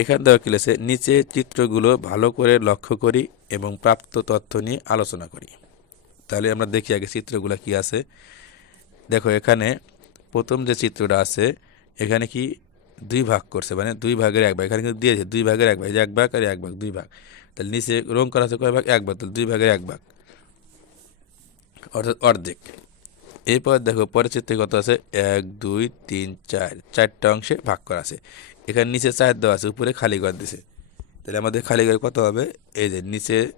এখান দেওয়া কি নিচে চিত্রগুলো ভালো করে লক্ষ্য করি এবং প্রাপ্ত তথ্য নিয়ে আলোচনা করি। তাহলে আমরা দেখি আগে চিত্রগুলো কি আছে। দেখো, এখানে প্রথম যে চিত্রটা আছে, এখানে কি দুই ভাগ করছে মানে দুই ভাগের এক ভাগ। এখানে কিন্তু দিয়েছে, দুই ভাগের এক ভাগ এক ভাগ আর এক ভাগ, দুই ভাগ। তাহলে নিচে রং করা আছে কয় ভাগ? এক ভাগ, তাহলে দুই ভাগের এক ভাগ। অর্থাৎ অর্ধেক। এরপর দেখো পরের চিত্রে কত আছে এক, দুই, তিন, চার। চারটা অংশে ভাগ করা আছে। এখানে নিচে চার দেওয়া আছে, উপরে খালি ঘর দিছে। তাহলে আমাদের খালি ঘর কত হবে? এই যে নিচে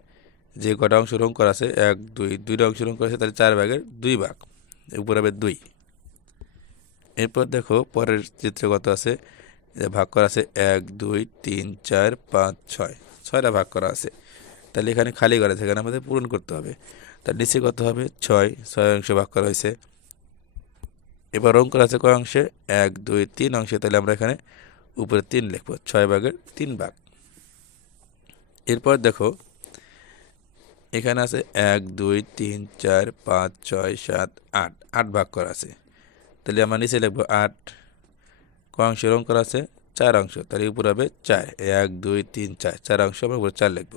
যে কটা অংশ রং করা আছে, এক, দুই, দুইটা অংশ রং করা আছে, তাহলে চার ভাগের দুই ভাগ। উপরে হবে দুই। এরপর দেখো পরের চিত্রে কত আছে ভাগ করা আছে এক, দুই, তিন, চার, পাঁচ, ছয়। ছয়টা ভাগ করা আছে। তাহলে এখানে খালি ঘর আছে আমাদের পূরণ করতে হবে। তার নিচে কত হবে? ছয়। ছয় অংশে ভাগ করা হয়েছে। এবার করা আছে কয় অংশে? এক, দুই, তিন অংশে। তাহলে আমরা এখানে উপরে তিন লিখব। ছয় ভাগের তিন ভাগ। এরপর দেখো, এখানে আছে এক, দুই, তিন, চার, পাঁচ, ছয়, সাত, আট। আট ভাগ করা আছে। তাহলে আমরা নিচে লিখব আট। কয় অংশ রং করা আছে? চার অংশ। তাহলে উপরে হবে চার। এক, দুই, তিন, চার। চার অংশ আমরা উপরে চার লিখব।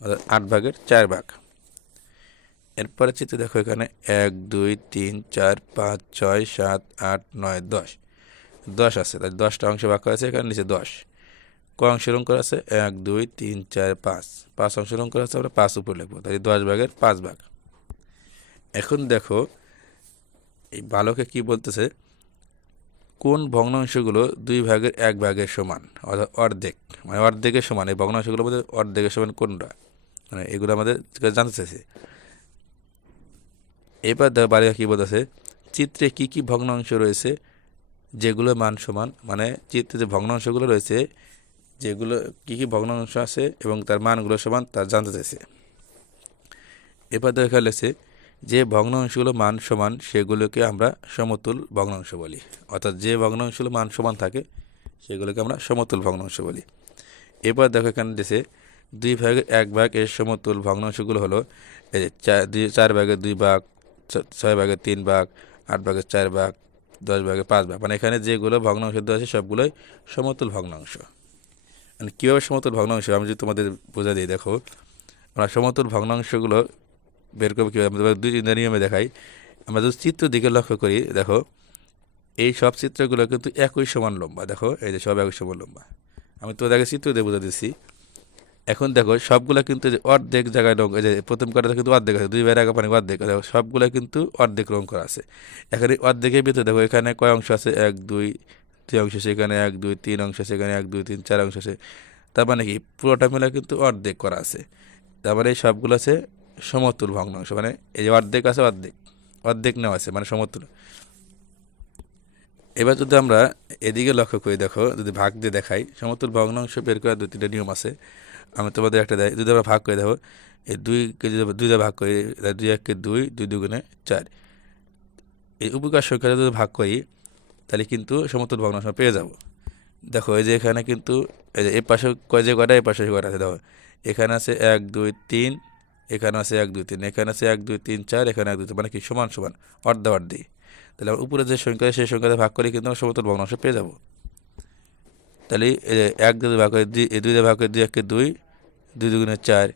অর্থাৎ আট ভাগের চার ভাগ। এরপরে চিত্র দেখো এখানে এক, দুই, তিন, চার, পাঁচ, ছয়, সাত, আট, নয়, দশ। দশ আছে তাই দশটা অংশ করা আছে, এখানে নিচে দশ। ক অংশ রং করা আছে? এক, দুই, তিন, চার, পাঁচ। পাঁচ অংশ রং করা আছে, আমরা পাঁচ উপর লিখব তাই দশ ভাগের পাঁচ ভাগ। এখন দেখো, এই বালকে কি বলতেছে? কোন ভগ্নাংশগুলো দুই ভাগের এক ভাগের সমান? অর্থাৎ অর্ধেক। মানে অর্ধেকের সমান, এই ভগ্নাংশগুলোর মধ্যে অর্ধেকের সমান কোনটা? মানে এগুলো আমাদের জানতে চাইছে। এবার দেখো বালিকা কী বলতেছে? চিত্রে কি কি ভগ্নাংশ রয়েছে, যেগুলো মান সমান মানে চিত্রে যে ভগ্নাংশগুলো রয়েছে, যেগুলো কি কি ভগ্নাংশ আছে এবং তার মানগুলো সমান তা জানতে চাইছে। এবার দেখা লেগেছে যে ভগ্নাংশগুলো মান সমান, সেগুলোকে আমরা সমতুল ভগ্নাংশ বলি। অর্থাৎ যে ভগ্নাংশগুলো মান সমান থাকে, সেগুলোকে আমরা সমতুল ভগ্নাংশ বলি। এবার দেখো এখানে দিয়েছে দুই ভাগের এক ভাগ এর সমতুল ভগ্নাংশগুলো হলো চার ভাগের দুই ভাগ ছয় ভাগের তিন ভাগ, আট ভাগের চার ভাগ, দশ ভাগে পাঁচ ভাগ। মানে এখানে যেগুলো ভগ্নাংশ দেওয়া আছে সবগুলোই সমতুল ভগ্নাংশ। মানে কীভাবে সমতুল ভগ্নাংশ? আমি যদি তোমাদের বোঝা দিই, দেখো, আমরা সমতুল ভগ্নাংশগুলো বের করব কীভাবে? আমরা দুই তিনটা নিয়মে দেখাই। আমরা যদি চিত্র দিকে লক্ষ্য করি, দেখো, এই সব চিত্রগুলো কিন্তু একই সমান লম্বা। দেখো, এই যে সব একই সমান লম্বা। আমি তো আগে চিত্র দিয়ে বোঝা দিচ্ছি এখন দেখো, সবগুলা কিন্তু অর্ধেক জায়গায় রং যে প্রথম করাটা কিন্তু অর্ধেক আছে, দুই বাইরে আগে পানি অর্ধেক দেখো, সবগুলা কিন্তু অর্ধেক রং করা আছে। এখানে অর্ধেকের ভিতরে দেখো, এখানে কয় অংশ আছে? এক, দুই দুই অংশ সেখানে এক, দুই, তিন অংশ সেখানে এক, দুই, তিন, চার অংশ আছে। তার মানে কি? পুরোটা মিলে কিন্তু অর্ধেক করা আছে। তার মানে সবগুলো আছে সমতুল ভগ্নাংশ মানে এই যে অর্ধেক আছে অর্ধেক অর্ধেক নেওয়া আছে মানে সমতুল। এবার যদি আমরা এদিকে লক্ষ্য করি, দেখো, যদি ভাগ দিয়ে দেখাই, সমতুল ভগ্নাংশ বের করার দু তিনটা নিয়ম আছে। আমি তোমাদের একটা দেয় আমরা ভাগ করে দেবো এই দুইকে আমরা দুইটা ভাগ করি দুই এককে দুই দুই দুগুণে চার। এই উপকার সংখ্যা যদি ভাগ করি, তাহলে কিন্তু সমতুল ভগ্নাংশ পেয়ে যাব। দেখো, এই যে এখানে কিন্তু, এই যে এ পাশে কয় যে কয়টা, এ পাশে কয়টা আছে? দেখো, এখানে আছে এক, দুই, তিন, এখানে আছে এক, দুই, তিন, এখানে আছে এক, দুই, তিন, চার, এখানে এক, দুই তিন মানে কি? সমান সমান, অর্ধা অর্ধি তাহলে আমরা উপরে যে সংখ্যা, সেই সংখ্যাতে ভাগ করে কিন্তু আমরা সমতুল ভগ্নাংশ পেয়ে যাব। তাহলে এক দুই ভাগ করে দুই দুই দিয়ে ভাগ করে দুই একে দুই দুই দুগুণে চার,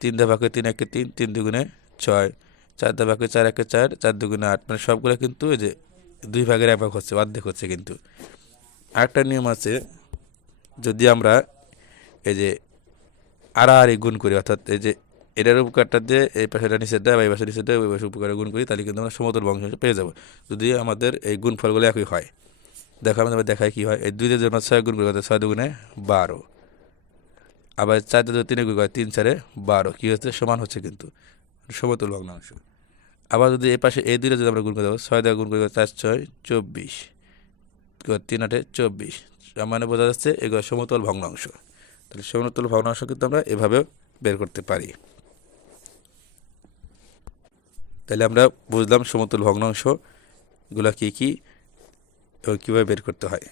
তিন দিয়ে ভাগ করে তিন একে তিন তিন দুগুণে ছয়, চার দিয়ে ভাগ করে চার একে চার চার দুগুণে আট মানে সবগুলো কিন্তু এই যে দুই ভাগের এক ভাগ হচ্ছে, অর্ধেক হচ্ছে কিন্তু। আরেকটা নিয়ম আছে, যদি আমরা এই যে আড়াআড়ি গুণ করি, অর্থাৎ এই যে এটার উপকারটা দিয়ে এই পাশেটা নিচের দেয় বা এই পাশে নিচের দেয়, ওই পাশে উপকারে গুণ করি, তাহলে কিন্তু আমরা সমতল বংশ পেয়ে যাব। যদি আমাদের এই গুণফলগুলো একই হয়। দেখো আমাদের দেখায় কী হয়, এই দুই দিয়ে ছয় গুণ করি ছয় দুগুণে বারো। আবার চার দিয়ে তিনে গুণ করে তিন চারে বারো। কী হচ্ছে? সমান হচ্ছে কিন্তু। সমতুল ভগ্নাংশ। আবার যদি এই পাশে এই দুইটা যদি আমরা গুণ করে দেবো, ছয় দিয়ে গুণ করি চার, ছয়, চব্বিশ। তিন আটে চব্বিশ। মানে বোঝা যাচ্ছে এগুলো সমতল ভগ্নাংশ। তাহলে সমতল ভগ্নাংশ কিন্তু আমরা এভাবে বের করতে পারি। তাহলে আমরা বুঝলাম সমতুল ভগ্নাংশগুলো কী কী? কীভাবে বের করতে হয়?